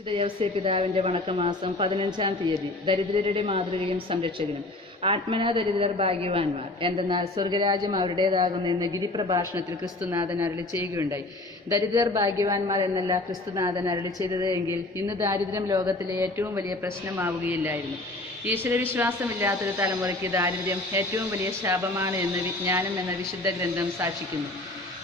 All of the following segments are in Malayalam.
വിശുദ്ധ പിതാവിന്റെ വണക്കമാസം പതിനഞ്ചാം തീയതി ദരിദ്രരുടെ മാതൃകയും സംരക്ഷകനും ആത്മനാ ദരിദ്രർ ഭാഗ്യവാന്മാർ. എന്തെന്നാൽ സ്വർഗരാജ്യം അവരുടേതാകുന്ന എന്ന് ഗിരിപ്രഭാഷണത്തിൽ ക്രിസ്തുനാഥൻ അരളി ചെയ്യുകയുണ്ടായി. ദരിദ്രർ ഭാഗ്യവാന്മാർ എന്നല്ല ക്രിസ്തുനാഥൻ അരളി ചെയ്തത് എങ്കിൽ ഇന്ന് ദാരിദ്ര്യം ലോകത്തിലെ ഏറ്റവും വലിയ പ്രശ്നമാവുകയില്ലായിരുന്നു. ഈശ്വരവിശ്വാസമില്ലാത്തൊരു തലമുറയ്ക്ക് ദാരിദ്ര്യം ഏറ്റവും വലിയ ശാപമാണ് എന്ന് വിജ്ഞാനം എന്ന വിശുദ്ധ ഗ്രന്ഥം സാക്ഷിക്കുന്നു.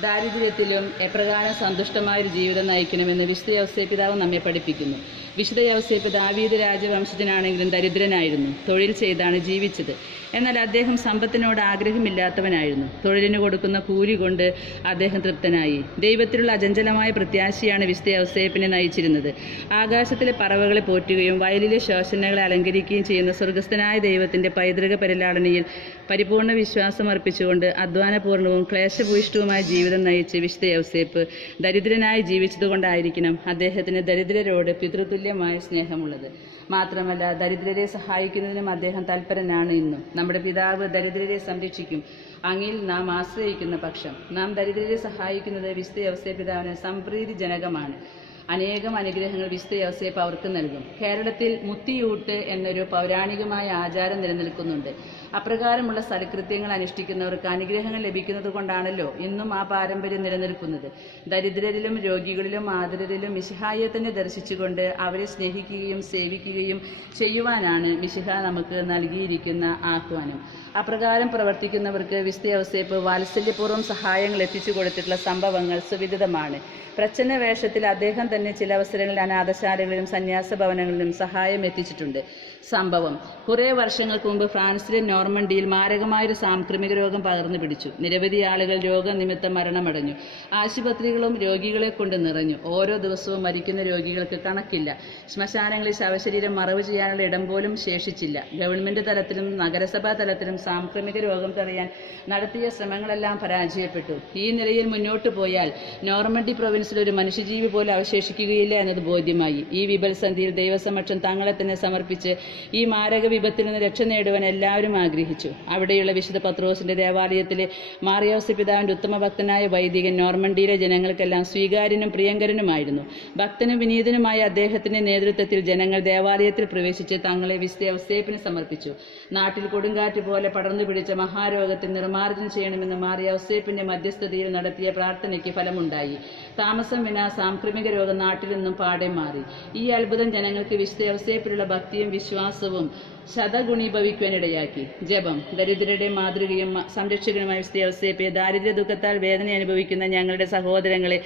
ദാരിദ്ര്യത്തിലും എപ്രകാരം സന്തുഷ്ടമായ ഒരു ജീവിതം നയിക്കണമെന്ന് വിശുദ്ധ യവസേ പിതാവ് നമ്മെ പഠിപ്പിക്കുന്നു. വിശുദ്ധ യവസേപ്പ് ദാവീദ് രാജവംശജനാണെങ്കിലും ദരിദ്രനായിരുന്നു. തൊഴിൽ ചെയ്താണ് ജീവിച്ചത്. എന്നാൽ അദ്ദേഹം സമ്പത്തിനോട് ആഗ്രഹമില്ലാത്തവനായിരുന്നു. തൊഴിലിന് കൊടുക്കുന്ന കൂലി കൊണ്ട് അദ്ദേഹം തൃപ്തനായി. ദൈവത്തിലുള്ള അചഞ്ചലമായ പ്രത്യാശയാണ് വിശുദ്ധ യവസേപ്പിനെ നയിച്ചിരുന്നത്. ആകാശത്തിലെ പറവകളെ പോറ്റുകയും വയലിലെ ശോഷണകളെ അലങ്കരിക്കുകയും ചെയ്യുന്ന സ്വർഗസ്ഥനായ ദൈവത്തിന്റെ പൈതൃക പരിലാളനയിൽ പരിപൂർണ വിശ്വാസം അർപ്പിച്ചുകൊണ്ട് അധ്വാനപൂർണവും ക്ലേശഭൂയിഷ്ടവുമായ ജീവിതം നയിച്ച് വിശുദ്ധ യൗസേപ്പ് ദരിദ്രനായി ജീവിച്ചതുകൊണ്ടായിരിക്കണം അദ്ദേഹത്തിന് ദരിദ്രരോട് പിതൃതുല്യമായ സ്നേഹമുള്ളത്. മാത്രമല്ല ദരിദ്രരെ സഹായിക്കുന്നതിനും അദ്ദേഹം തൽപരനാണ് ഇന്നും. നമ്മുടെ പിതാവ് ദരിദ്രരെ സംരക്ഷിക്കും. അങ്ങിൽ നാം ആശ്രയിക്കുന്ന പക്ഷം നാം ദരിദ്രരെ സഹായിക്കുന്നത് വിശുദ്ധ യൗസേപ്പ് പിതാവിന് സംപ്രീതിജനകമാണ്. അനേകം അനുഗ്രഹങ്ങൾ വിശുദ്ധ യോസേപ്പ് അവർക്ക് നൽകും. കേരളത്തിൽ മുത്തിയൂട്ട് എന്നൊരു പൗരാണികമായ ആചാരം നിലനിൽക്കുന്നുണ്ട്. അപ്രകാരമുള്ള സൽകൃത്യങ്ങൾ അനുഷ്ഠിക്കുന്നവർക്ക് അനുഗ്രഹങ്ങൾ ലഭിക്കുന്നത് കൊണ്ടാണല്ലോ ഇന്നും ആ പാരമ്പര്യം നിലനിൽക്കുന്നത്. ദരിദ്രരിലും രോഗികളിലും ആദരരിലും മിശിഹായെ തന്നെ ദർശിച്ചുകൊണ്ട് അവരെ സ്നേഹിക്കുകയും സേവിക്കുകയും ചെയ്യുവാനാണ് മിശിഹ നമുക്ക് നൽകിയിരിക്കുന്ന ആഹ്വാനം. അപ്രകാരം പ്രവർത്തിക്കുന്നവർക്ക് വിശുദ്ധ യവസേപ്പ് വാത്സല്യപൂർവം സഹായങ്ങൾ എത്തിച്ചു കൊടുത്തിട്ടുള്ള സംഭവങ്ങൾ സുവിദിതമാണ്. പ്രച്ഛന്ന വേഷത്തിൽ അദ്ദേഹം തന്നെ ചില അവസരങ്ങളിൽ അനാഥശാലകളിലും സന്യാസ ഭവനങ്ങളിലും സഹായം എത്തിച്ചിട്ടുണ്ട്. സംഭവം. കുറേ വർഷങ്ങൾക്ക് മുമ്പ് ഫ്രാൻസിലെ നോർമണ്ടിയിൽ മാരകമായൊരു സാംക്രമിക രോഗം പകർന്നു പിടിച്ചു. നിരവധി ആളുകൾ രോഗനിമിത്തം മരണമടഞ്ഞു. ആശുപത്രികളും രോഗികളെ കൊണ്ട് നിറഞ്ഞു. ഓരോ ദിവസവും മരിക്കുന്ന രോഗികൾക്ക് കണക്കില്ല. ശ്മശാനങ്ങളിൽ ശവശരീരം മറവ് ചെയ്യാനുള്ള ഇടം പോലും ശേഷിച്ചില്ല. ഗവൺമെന്റ് തലത്തിലും നഗരസഭാ തലത്തിലും സാംക്രമിക രോഗം തടയാൻ നടത്തിയ ശ്രമങ്ങളെല്ലാം പരാജയപ്പെട്ടു. ഈ നിലയിൽ മുന്നോട്ട് പോയാൽ നോർമണ്ടി പ്രൊവിൻസിൽ ഒരു മനുഷ്യജീവി പോലും അവശേഷിക്കുകയില്ല എന്നത് ബോധ്യമായി. ഈ വിപൽസന്ധിയിൽ ദൈവസമക്ഷം തങ്ങളെ തന്നെ സമർപ്പിച്ച് ഈ മാരക വിപത്തിൽ നിന്ന് രക്ഷ നേടുവാൻ എല്ലാവരും ആഗ്രഹിച്ചു. അവിടെയുള്ള വിശുദ്ധ പത്രോസിന്റെ ദേവാലയത്തിലെ മാറിയോസ് പിതാവിന്റെ ഉത്തമ ഭക്തനായ വൈദികൻ നോർമണ്ടിയിലെ ജനങ്ങൾക്കെല്ലാം സ്വീകാര്യനും പ്രിയങ്കരനുമായിരുന്നു. ഭക്തനും വിനീതനുമായ അദ്ദേഹത്തിന്റെ നേതൃത്വത്തിൽ ജനങ്ങൾ ദേവാലയത്തിൽ പ്രവേശിച്ച് തങ്ങളെ വിശുദ്ധ സമർപ്പിച്ചു. നാട്ടിൽ കൊടുങ്കാറ്റ് പോലെ പടർന്നു പിടിച്ച മഹാരോഗത്തിൽ നിർമ്മാർജനം ചെയ്യണമെന്ന് മാറിയ ഔസേപ്പിന്റെ മധ്യസ്ഥതയിൽ നടത്തിയ പ്രാർത്ഥനയ്ക്ക് ഫലമുണ്ടായി. താമസം വിന സാംക്രമിക രോഗം നാട്ടിൽ നിന്നും പാടെ മാറി. ഈ അത്ഭുതം ജനങ്ങൾക്ക് വിശുദ്ധ ഔസേപ്പിലുള്ള ഭക്തിയും വിശ്വാസവും ശതഗുണീഭവിക്കുവാനിടയാക്കി. ജപം ദരിദ്രരുടെ മാതൃകയും സംരക്ഷകനുമായ വിശുദ്ധ ദാരിദ്ര്യ ദുഃഖത്താൽ വേദന അനുഭവിക്കുന്ന ഞങ്ങളുടെ സഹോദരങ്ങളെ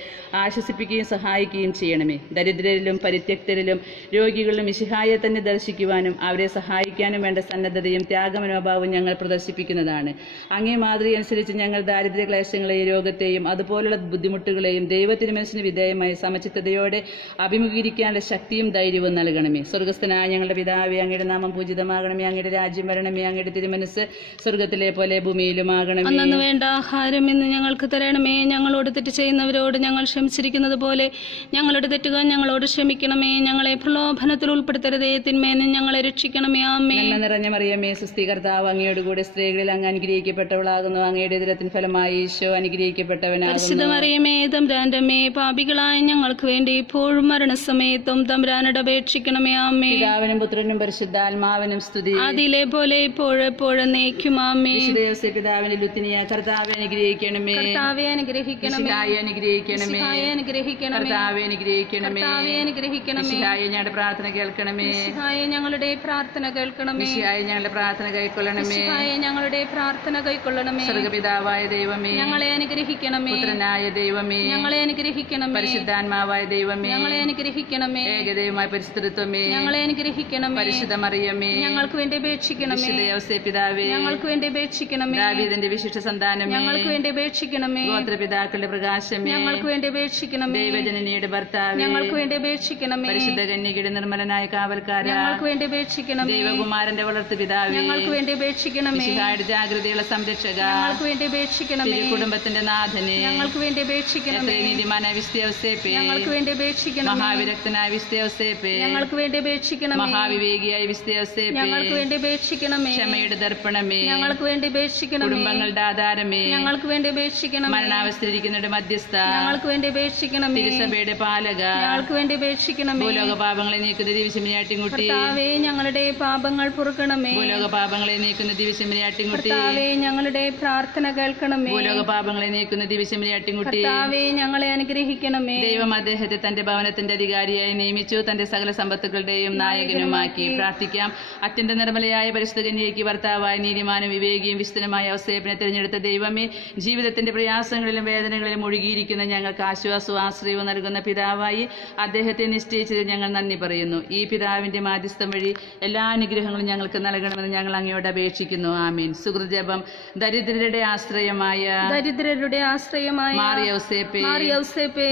ആശ്വസിപ്പിക്കുകയും സഹായിക്കുകയും ചെയ്യണമേ. ദരിദ്രരിലും പരിത്യക്തരിലും രോഗികളിലും ഇഷിഹായെ തന്നെ ദർശിക്കുവാനും അവരെ സഹായിക്കാനും വേണ്ട സന്നദ്ധതയും ത്യാഗമനോഭാവവും ഞങ്ങൾ പ്രദർശിപ്പിക്കുന്നതാണ്. അങ്ങേ മാതൃക അനുസരിച്ച് ഞങ്ങൾ ദാരിദ്ര്യ ക്ലേശങ്ങളെയും രോഗത്തെയും അതുപോലുള്ള ബുദ്ധിമുട്ടുകളെയും ദൈവത്തിരുമനസിന് വിധേയമായി സമചിത്തതയോടെ അഭിമുഖീകരിക്കാനുള്ള ശക്തിയും ധൈര്യവും നൽകണമേ. സ്വർഗസ്ഥനായ ഞങ്ങളുടെ പിതാവേ അങ്ങയുടെ നാമം പൂജിതമാകണമേ അങ്ങയുടെ രാജ്യം വരണമേ അങ്ങയുടെ തിരുമനസ് സ്വർഗത്തിലെ പോലെ ഭൂമിയിലുമാകണമേ അന്നു വേണ്ട ആഹാരം ഇന്ന് ഞങ്ങൾക്ക് തരണമേ. ഞങ്ങളോട് തെറ്റ് ചെയ്യുന്നവരോട് ഞങ്ങൾ ക്ഷമിച്ചിരിക്കുന്നത് പോലെ ഞങ്ങളുടെ തെറ്റുകൾ ഞങ്ങളോട് ക്ഷമിക്കണമേ. ഞങ്ങളെ പ്രലോഭനത്തിൽ ഉൾപ്പെടുത്തരുതേ. തിന്മേന്ന് ഞങ്ങളെ രക്ഷിക്കണമേ. ആമേ നല്ല നിറഞ്ഞ മറിയമേ സുസ്ഥി കർത്താവ് അങ്ങയോട് കൂടെ സ്ത്രീകളിൽ അങ്ങ് അനുഗ്രഹിക്കപ്പെട്ടവളാകുന്നു. അങ്ങയുടെ ദിനത്തിന് ഫലമായി ഈശോ അനുഗ്രഹിക്കപ്പെട്ടവനാകുന്നു. പരിശുദ്ധമറിയമേ തമ്പ്രാന്റമ്മേ പാപികളായ ഞങ്ങൾക്ക് വേണ്ടി ഇപ്പോഴും മരണസമയത്തും തമ്പ്രാനോട് അപേക്ഷിക്കണമേ. ആമേ പിതാവിനും പുത്രനും പരിശുദ്ധാത്മാവിനും സ്തുതി. അതിലെ പോലെ ഇപ്പോഴെപ്പോഴും നയിക്കുമാമേ വിശുദ്ധ യോസേപ്പ് പിതാവിന്റെ ലുത്തിനിയ കർത്താവെ അനുഗ്രഹിക്കണമേ. കർത്താവെ അനുഗ്രഹിക്കണമേ. അനുഗ്രഹിക്കണമേ. അനുഗ്രഹിക്കണമേ. കർത്താവെ അനുഗ്രഹിക്കണമേ. അനുഗ്രഹിക്കണമേ. ഞങ്ങളുടെ പ്രാർത്ഥന കേൾക്കണമേ. ഞങ്ങളുടെ പ്രാർത്ഥന കേൾക്കണമേ. ഞങ്ങളുടെ പ്രാർത്ഥന കൈക്കൊള്ളണമേ. ഞങ്ങളുടെ പ്രാർത്ഥന കൈക്കൊള്ളണമേ. സ്വർഗപിതാവായ ദൈവമേ. ഞങ്ങളെ അനുഗ്രഹിക്കണമേ. പുത്രനായ ദൈവമേ. ഞങ്ങളെ അനുഗ്രഹിക്കണമേ. പരിശുദ്ധാത്മാവായ ദൈവമേ. ഞങ്ങളെ അനുഗ്രഹിക്കണമേ. ഏകദൈവമായ പരിശുദ്ധത്വമേ. ഞങ്ങളെ അനുഗ്രഹിക്കണമേ. പരിശുദ്ധ മറിയമേ ഞങ്ങൾക്ക് വേണ്ടി അപേക്ഷിക്കണമേ പിതാവേ ഞങ്ങൾക്ക് വേണ്ടി അപേക്ഷിക്കണമേ ദാവീദിന്റെ വിശിഷ്ട സന്താനമേ ഞങ്ങൾക്ക് വേണ്ടി അപേക്ഷിക്കണമേ ഗോത്രപിതാക്കളുടെ പ്രകാശമേ ഞങ്ങൾക്ക് വേണ്ടി അപേക്ഷിക്കണമേ ദൈവജനനിയുടെ ഭർത്താവ് ഞങ്ങൾക്ക് വേണ്ടി അപേക്ഷിക്കണമേ പരിശുദ്ധ കന്യകയുടെ നിർമ്മലനായ കാവൽക്കാരൻ ഞങ്ങൾക്ക് വേണ്ടി അപേക്ഷിക്കണമേ ദൈവകുമാരന്റെ വളർത്തു പിതാവ് ഞങ്ങൾക്ക് വേണ്ടി അപേക്ഷിക്കണമേ ജാഗ്രതയുള്ള സംരക്ഷക ഞങ്ങൾക്ക് വേണ്ടി അപേക്ഷിക്കണമേ കുടുംബത്തിന്റെ നാഥനെ ഞങ്ങൾക്ക് വേണ്ടി അപേക്ഷിക്കണമേ നീതിമാന വിസ്തേവസേപ്പേ ഞങ്ങൾക്ക് വേണ്ടി അപേക്ഷിക്കണം മഹാവിരക്തനായ വിസ്തേവസേപ്പേ ഞങ്ങൾക്ക് വേണ്ടി അപേക്ഷിക്കണം മഹാവിവേകിയായ വിസ്തയോസേപ്പേ ഞങ്ങൾക്ക് വേണ്ടി അപേക്ഷിക്കണമേ. ക്ഷമയുടെ ദർപ്പണമേ. ഞങ്ങൾക്ക് വേണ്ടി ഉപേക്ഷിക്കണം കുടുംബങ്ങളുടെ ആധാരമേ. ഞങ്ങൾക്ക് വേണ്ടി ഉപേക്ഷിക്കണം മരണാവസ്ഥയിലിരിക്കുന്നവരുടെ മധ്യസ്ഥ. ഞങ്ങൾക്ക് വേണ്ടി ഉപേക്ഷിക്കണം തിരുസഭയുടെ പാലക. ഞങ്ങൾക്ക് വേണ്ടി ഉപേക്ഷിക്കണം ഭൂലോക പാപങ്ങളെ നീക്കുന്ന ദിവസമിനിയാട്ടിൻകുട്ടി ഞങ്ങളുടെ പാപങ്ങൾ പൊറുക്കണമേ. ഭൂലോക പാപങ്ങളെ നീക്കുന്ന ദിവസമിനിയാട്ടിൻകുട്ടി ഞങ്ങളുടെ പ്രാർത്ഥന കേൾക്കണമേ. ഭൂലോക പാപങ്ങളെ നീക്കുന്ന ദിവസമിനിയാട്ടിൻകുട്ടി ഞങ്ങളെ അനുഗ്രഹിക്കണമേ. ദൈവം അദ്ദേഹത്തെ തന്റെ ഭവനത്തിന്റെ അധികാരിയായി നിയമിച്ചു. തന്റെ സകല സമ്പത്തുക്കളുടെയും നായകനുമാക്കി പ്രാർത്ഥിക്കാം. അത്യന്ത നിർമ്മലയായ പരിശുദ്ധ കന്യയ്ക്ക് ഭർത്താവായ നീതിമാനും വിവേകിയും വിസ്തരമായ അവസേപനെ തിരഞ്ഞെടുത്ത ദൈവമേ ജീവിതത്തിന്റെ പ്രയാസങ്ങളിലും വേദനകളിലും ഒഴുകിയിരിക്കുന്ന ഞങ്ങൾക്ക് ആശ്വാസവും ആശ്രയവും നൽകുന്ന പിതാവായി അദ്ദേഹത്തെ നിശ്ചയിച്ചതിൽ ഞങ്ങൾ നന്ദി പറയുന്നു. ഈ പിതാവിന്റെ മാധ്യസ്ഥം വഴി എല്ലാ അനുഗ്രഹങ്ങളും ഞങ്ങൾക്ക് നൽകണമെന്ന് ഞങ്ങൾ അങ്ങയോട് അപേക്ഷിക്കുന്നു. ആമീൻ. സുഹൃജപം ദരിദ്രരുടെ ആശ്രയമായ ദരിദ്രരുടെ ആശ്രയമായ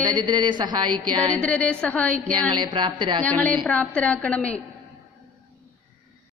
ദരിദ്രരെ സഹായിക്കാൻ ദരിദ്രരെ സഹായിക്കാൻ ഞങ്ങളെ പ്രാപ്തരാക്കണമേ.